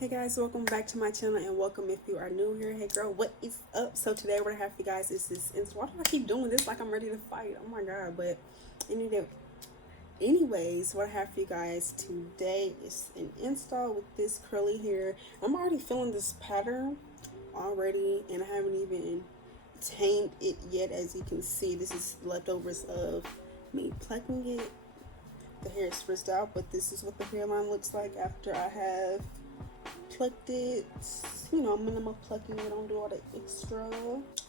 Hey guys, welcome back to my channel and welcome if you are new here. Hey girl, what is up? So today what I have for you guys is this. Why do I keep doing this like I'm ready to fight? Oh my god! But anyway, what I have for you guys today is an install with this curly hair. I'm already feeling this pattern already, and I haven't even tamed it yet. As you can see, this is leftovers of me plucking it. The hair is frizzed out, but this is what the hairline looks like after I have plucked it. You know, minimal plucking. I don't do all the extra.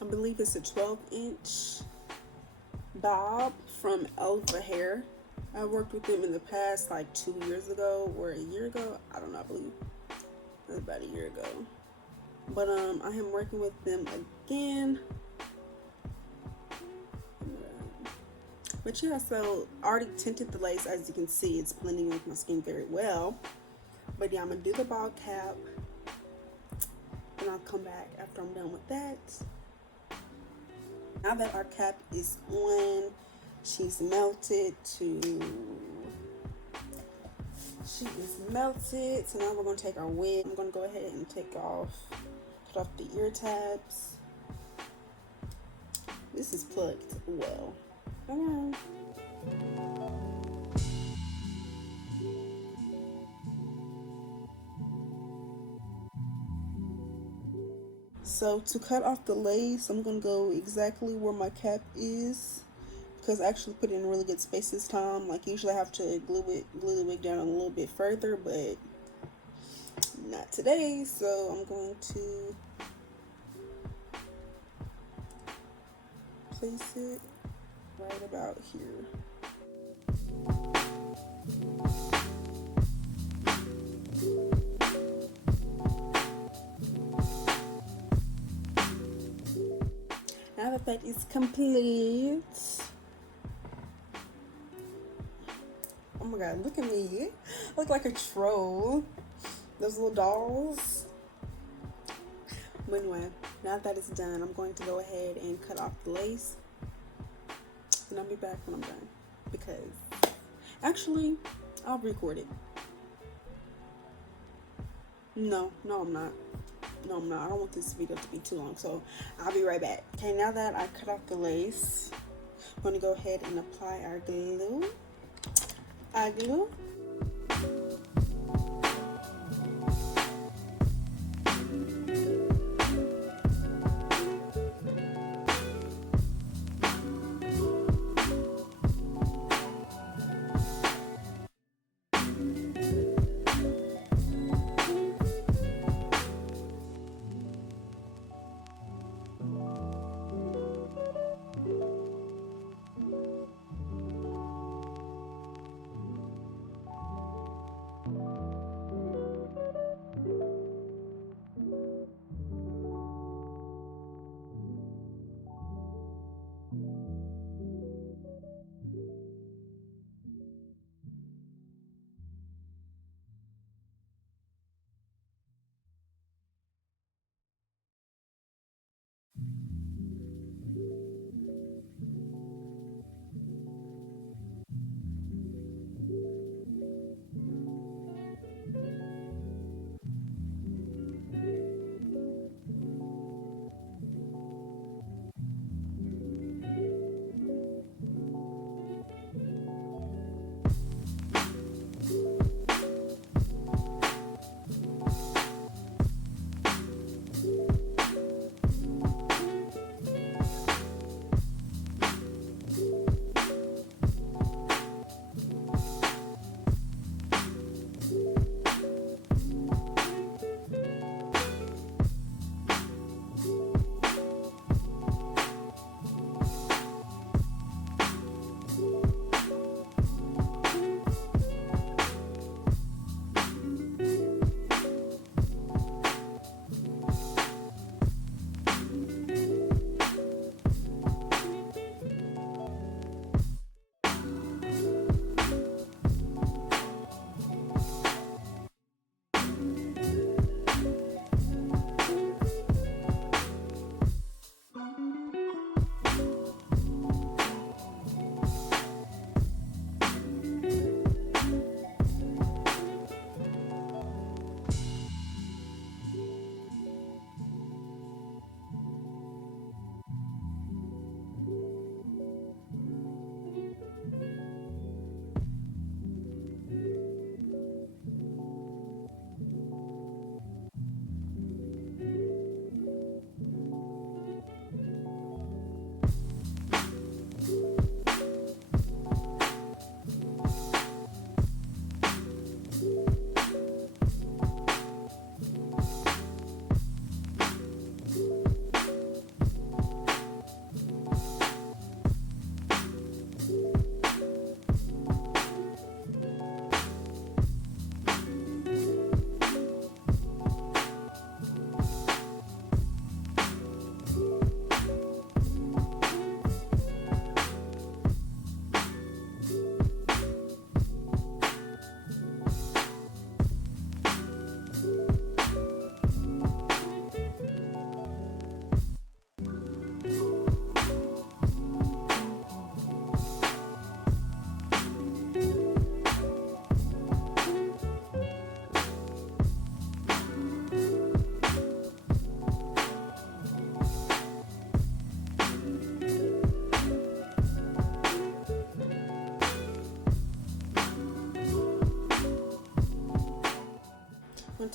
I believe it's a 12-inch bob from Elva hair. I worked with them in the past, like 2 years ago or a year ago. I don't know. I believe it was about a year ago. But I am working with them again. But yeah, so I already tinted the lace. As you can see, it's blending with my skin very well. But yeah, I'm gonna do the ball cap, and I'll come back after I'm done with that. Now that our cap is on, she's melted. So now we're gonna take our wig. I'm gonna go ahead and cut off the ear tabs. This is plucked well. Come on. So to cut off the lace, I'm gonna go exactly where my cap is, because I actually put it in a really good space this time. Like usually I have to glue the wig down a little bit further, but not today. So I'm going to place it right about here. Now that is complete. Oh my god, look at me. I look like a troll. Those little dolls. But anyway, now that it's done, I'm going to go ahead and cut off the lace. And I'll be back when I'm done. Because, actually, I'll record it. No, I'm not. No, I'm not. I don't want this video to be too long, so I'll be right back. Okay, now that I cut off the lace, I'm going to go ahead and apply our glue.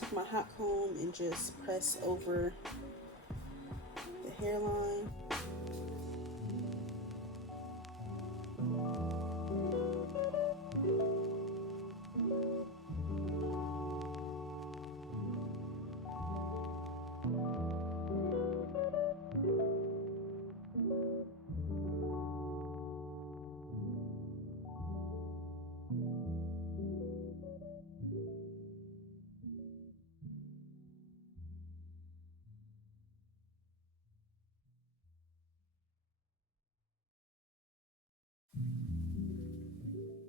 take my hot comb and just press over the hairline.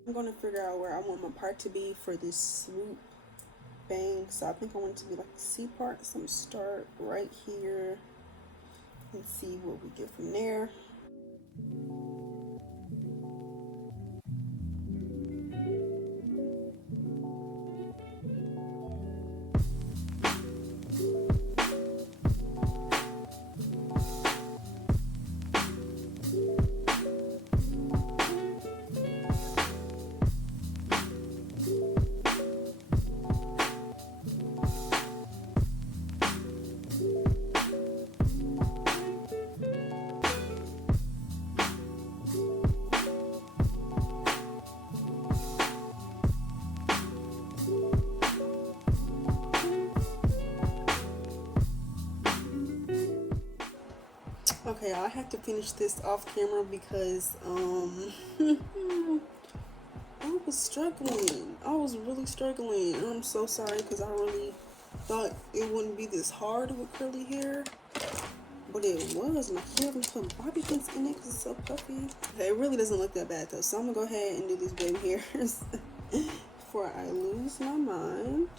I'm going to figure out where I want my part to be for this swoop bang. So I think I want it to be like the C part. So I'm going to start right here and see what we get from there. Okay, I have to finish this off camera because I was struggling. I was really struggling. And I'm so sorry because I really thought it wouldn't be this hard with curly hair. But it was. And I can't even put bobby pins in it because it's so puffy. Okay, it really doesn't look that bad though. So I'm going to go ahead and do these baby hairs before I lose my mind.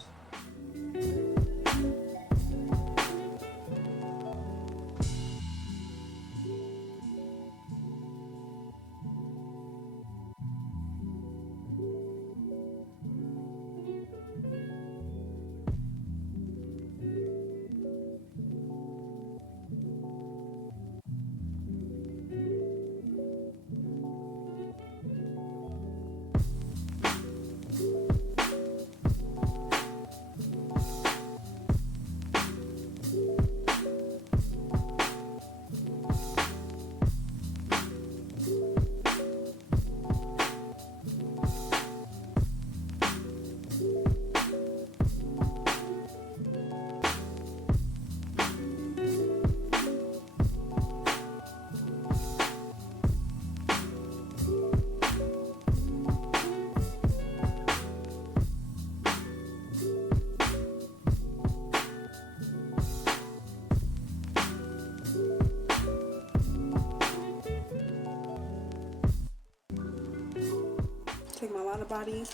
Take my water body.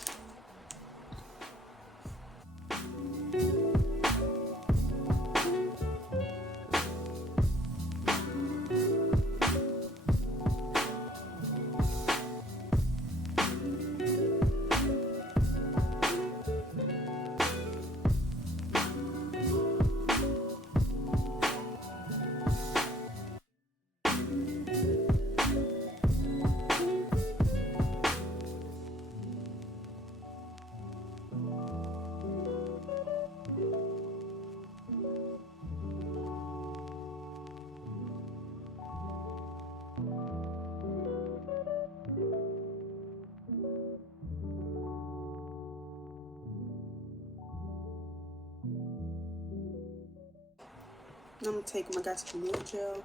I'm gonna take my Got to Glue gel.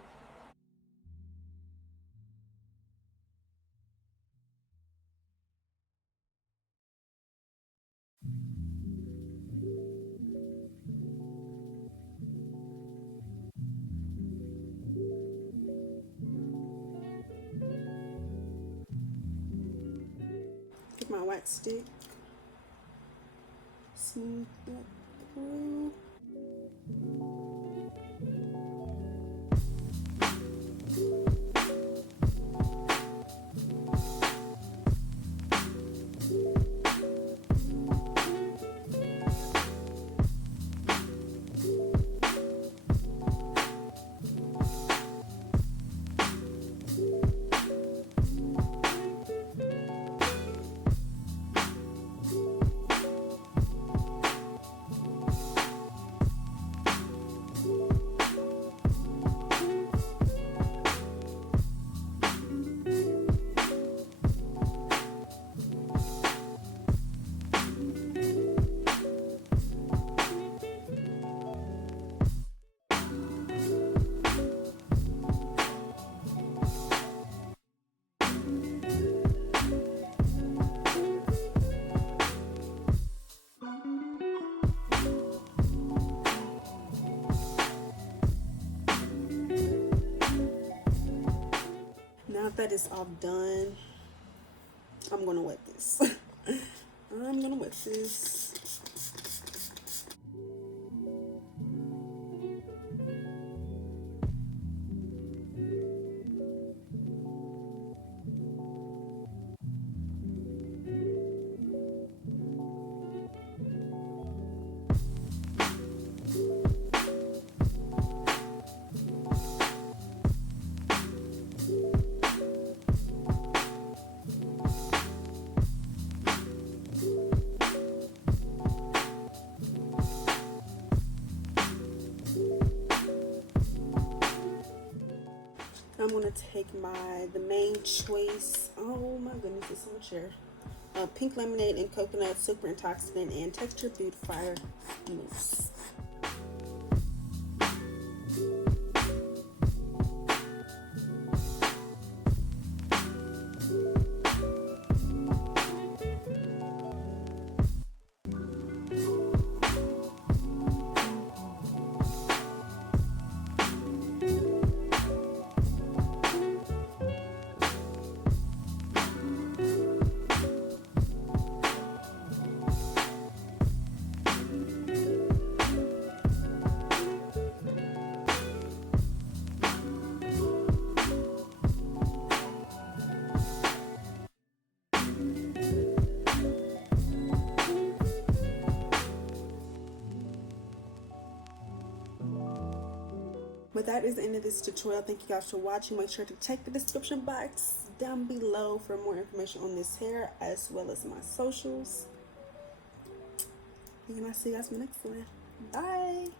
Get my wax stick. Smooth that through. Now that it's all done, I'm gonna wet this. I'm gonna wet this. I'm gonna take the main choice. Oh my goodness, there's so much here. Pink lemonade and coconut, super antioxidant and texture beautifier mousse. But that is the end of this tutorial. Thank you guys for watching. Make sure to check the description box down below for more information on this hair as well as my socials. And I'll see you guys in the next one. Bye.